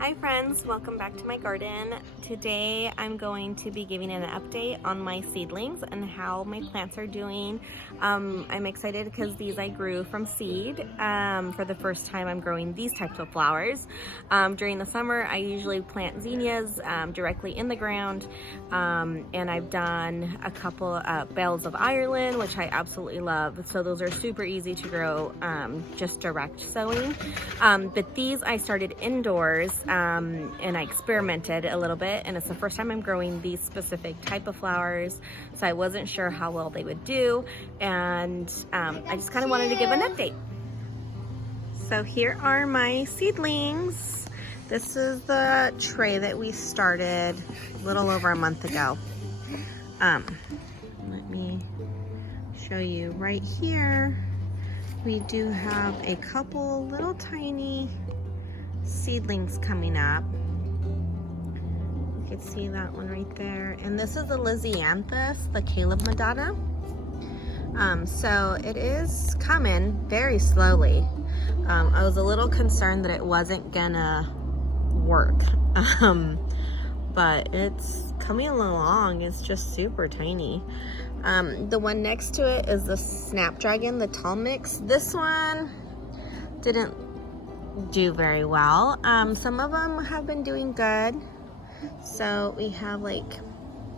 Hi friends, welcome back to my garden. Today I'm going to be giving an update on my seedlings and how my plants are doing. I'm excited because these I grew from seed. For the first time I'm growing these types of flowers. During the summer I usually plant zinnias directly in the ground, and I've done a couple bells of Ireland, which I absolutely love. So those are super easy to grow, just direct sowing. But these I started indoors, and I experimented a little bit, and it's the first time I'm growing these specific type of flowers, so I wasn't sure how well they would do, and I just kind of wanted to give an update. So here are my seedlings. This is the tray that we started a little over a month ago. Let me show you right here. We do have a couple little tiny seedlings coming up. You can see that one right there. And this is the Lisianthus, the Caleb Madonna. So it is coming very slowly. I was a little concerned that it wasn't gonna work, but it's coming along. It's just super tiny. The one next to it is the Snapdragon, the tall mix. This one didn't do very well. Some of them have been doing good. So we have like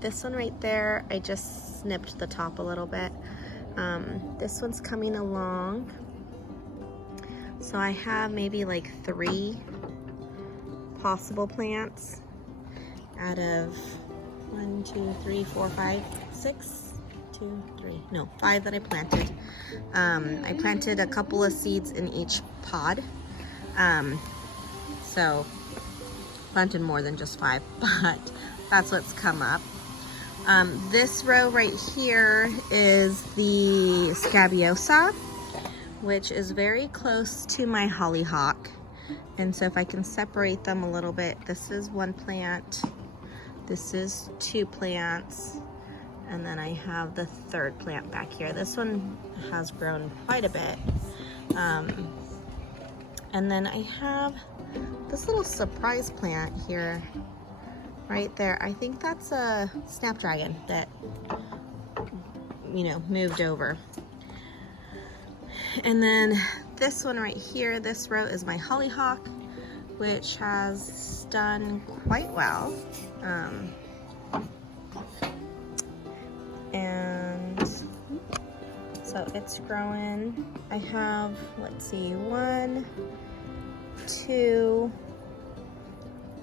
this one right there. I just snipped the top a little bit. This one's coming along. So I have maybe like 3 possible plants out of 1, 2, 3, 4, 5, 6. 2, 3, no, 5 that I planted. I planted a couple of seeds in each pod. So planted more than just 5, but that's what's come up. This row right here is the Scabiosa, which is very close to my hollyhock. And so if I can separate them a little bit, this is 1 plant, this is 2 plants, and then I have the 3rd plant back here. This one has grown quite a bit. And then I have this little surprise plant here, right there. I think that's a Snapdragon that, you know, moved over. And then this one right here, this row is my hollyhock, which has done quite well. And so it's growing. I have, let's see, 1, 2,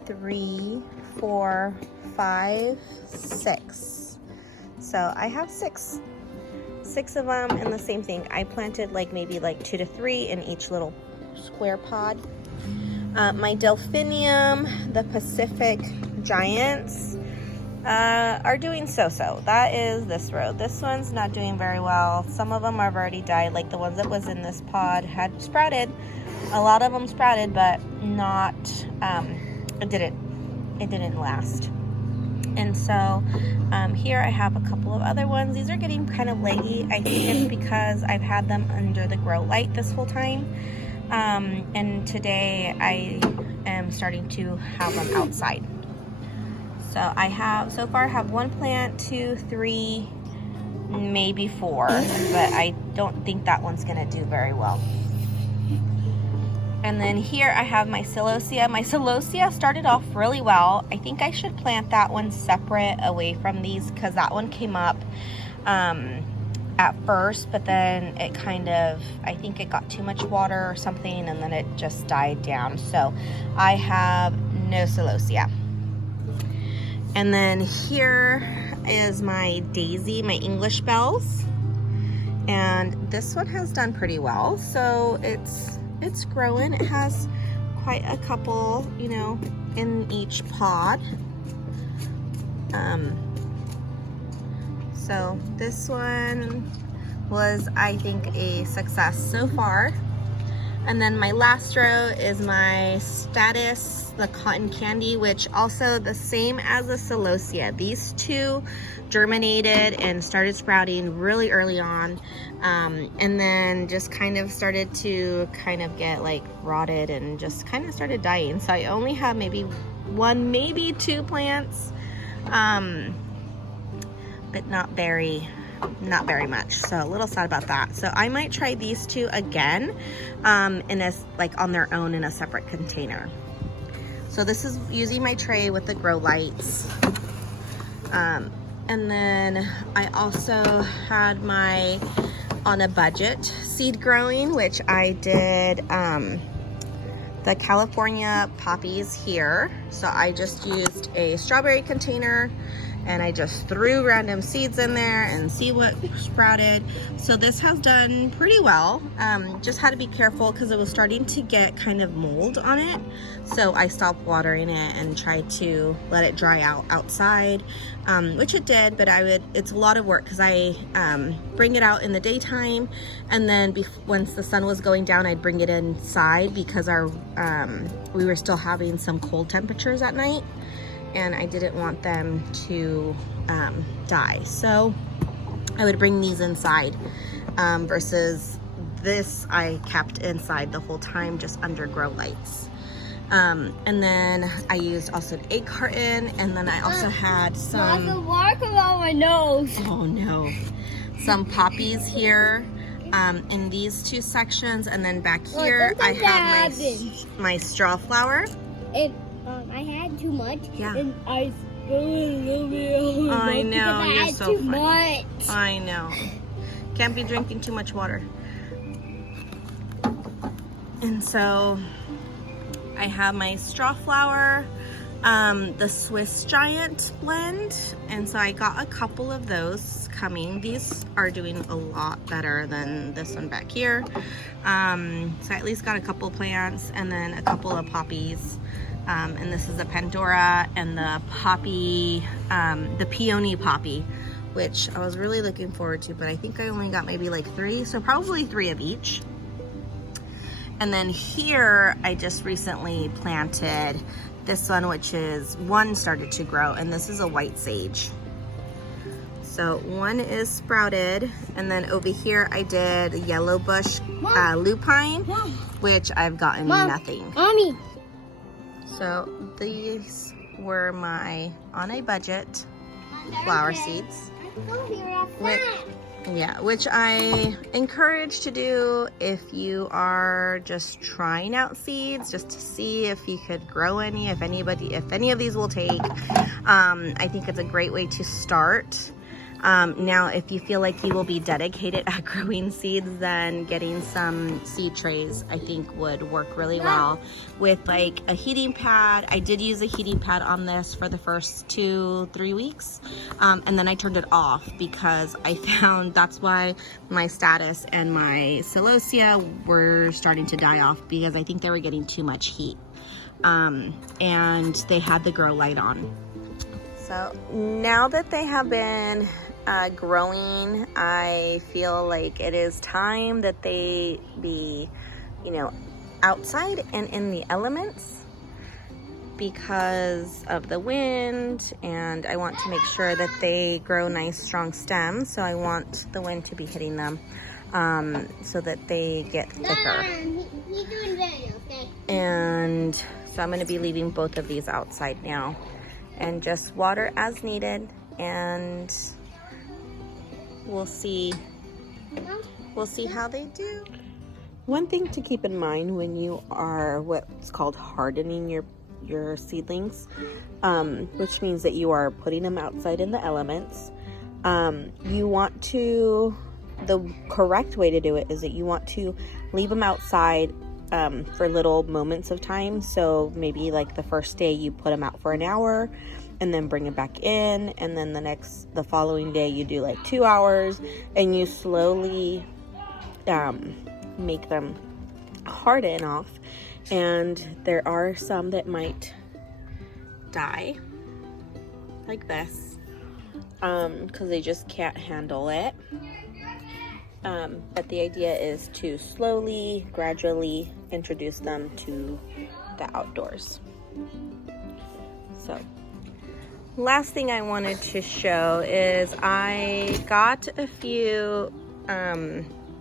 3, 4, 5, 6. So I have 6 of them, and the same thing. I planted like maybe like 2 to 3 in each little square pod. My delphinium, the Pacific Giants, are doing so-so. That is this row. This one's not doing very well. Some of them have already died, like the ones that was in this pod had sprouted. A lot of them sprouted, but not, it didn't last. And so here I have a couple of other ones. These are getting kind of leggy. I think it's because I've had them under the grow light this whole time. And today I am starting to have them outside. So I have, so far I have 1 plant, 2, 3, maybe 4, but I don't think that one's gonna do very well. And then here I have my celosia. My celosia started off really well. I think I should plant that one separate away from these, because that one came up at first, but then it kind of, I think it got too much water or something, and then it just died down. So I have no celosia. And then here is my daisy, my English bells. And this one has done pretty well. So it's growing. It has quite a couple, you know, in each pod. So this one was, I think, a success so far. And then my last row is my Status, the cotton candy, which also the same as the celosia. These two germinated and started sprouting really early on, and then just kind of started to get like rotted and just kind of started dying. So I only have maybe one, maybe two plants, but not very much. So a little sad about that. So I might try these two again, in a, like on their own in a separate container. So this is using my tray with the grow lights. And then I also had my on a budget seed growing, which I did the California poppies here. So I just used a strawberry container and I just threw random seeds in there and see what sprouted. So this has done pretty well. Just had to be careful because it was starting to get kind of mold on it. So I stopped watering it and tried to let it dry out outside, which it did, but it's a lot of work because I bring it out in the daytime, and then once the sun was going down, I'd bring it inside because we were still having some cold temperatures at night, and I didn't want them to die. So I would bring these inside, versus this I kept inside the whole time, just under grow lights. And then I used also an egg carton, and then I also had some... There's a mark around my nose. Oh no. Some poppies here, in these two sections, and then back here I have my straw flower. I had too much, yeah, and I spilled a little bit. I know, you're so too much. I know. Can't be drinking too much water. And so I have my straw flower, the Swiss Giant blend, and so I got a couple of those coming. These are doing a lot better than this one back here. So I at least got a couple plants and then a couple of poppies. And this is the Pandora and the poppy, the peony poppy, which I was really looking forward to, but I think I only got maybe like 3, so probably 3 of each. And then here I just recently planted this one, which is one started to grow, and this is a white sage. So one is sprouted, and then over here I did yellow bush lupine, which I've gotten nothing. Mommy. So these were my on a budget flower seeds, which I encourage to do if you are just trying out seeds, just to see if you could grow any, if any of these will take. I think it's a great way to start. Now, if you feel like you will be dedicated at growing seeds, then getting some seed trays I think would work really well with like a heating pad. I did use a heating pad on this for the first 2-3 weeks, and then I turned it off because I found that's why my Status and my Celosia were starting to die off, because I think they were getting too much heat, and they had the grow light on. So now that they have been growing, I feel like it is time that they be, outside and in the elements because of the wind, and I want to make sure that they grow nice strong stems, so I want the wind to be hitting them, so that they get thicker. And so I'm going to be leaving both of these outside now and just water as needed, and we'll see how they do. One thing to keep in mind when you are what's called hardening your seedlings, which means that you are putting them outside in the elements, the correct way to do it is that you want to leave them outside for little moments of time. So maybe like the first day you put them out for an hour and then bring it back in, and then the following day you do like 2 hours, and you slowly make them harden off. And there are some that might die like this, because they just can't handle it. But the idea is to slowly, gradually introduce them to the outdoors. So, last thing I wanted to show is I got a few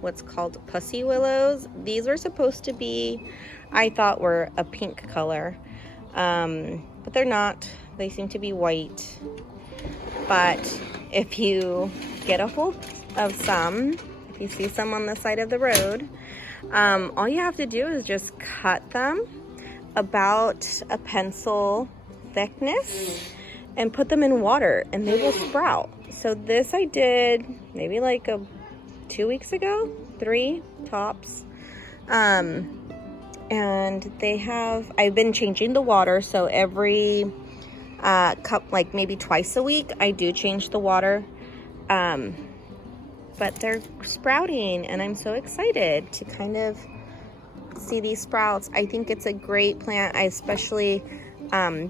what's called pussy willows. These were supposed to be, I thought were a pink color, but they're not. They seem to be white. But if you get a hold of some, if you see some on the side of the road, all you have to do is just cut them about a pencil thickness and put them in water and they will sprout. So this I did maybe like 2 weeks ago, 3 tops. And I've been changing the water, so every cup, like maybe twice a week, I do change the water. But they're sprouting and I'm so excited to kind of see these sprouts. I think it's a great plant. I especially,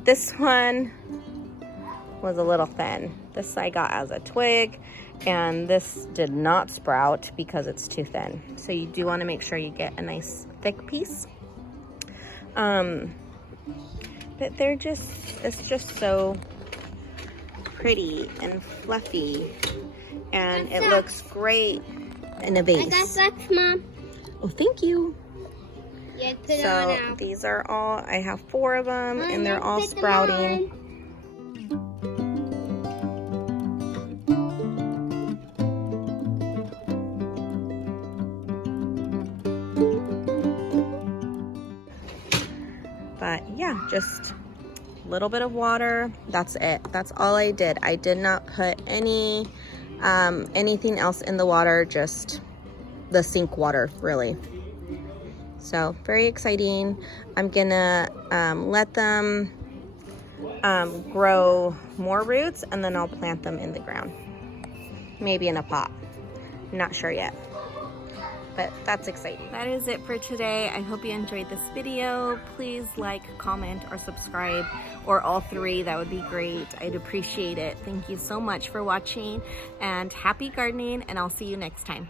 this one was a little thin. This I got as a twig, and this did not sprout because it's too thin. So you do want to make sure you get a nice thick piece. But it's just so pretty and fluffy, and it looks great in a vase. I got socks, Mom. Oh, thank you. Yeah, put it on So now. these are all, I have 4 of them, Mom, and they're let's all put them sprouting. on. But yeah, just a little bit of water. That's it. That's all I did. I did not put anything else in the water, just the sink water, really. So very exciting. I'm gonna let them grow more roots, and then I'll plant them in the ground. Maybe in a pot. Not sure yet. But that's exciting. That is it for today. I hope you enjoyed this video. Please like, comment, or subscribe, or all 3. That would be great. I'd appreciate it. Thank you so much for watching, and happy gardening, and I'll see you next time.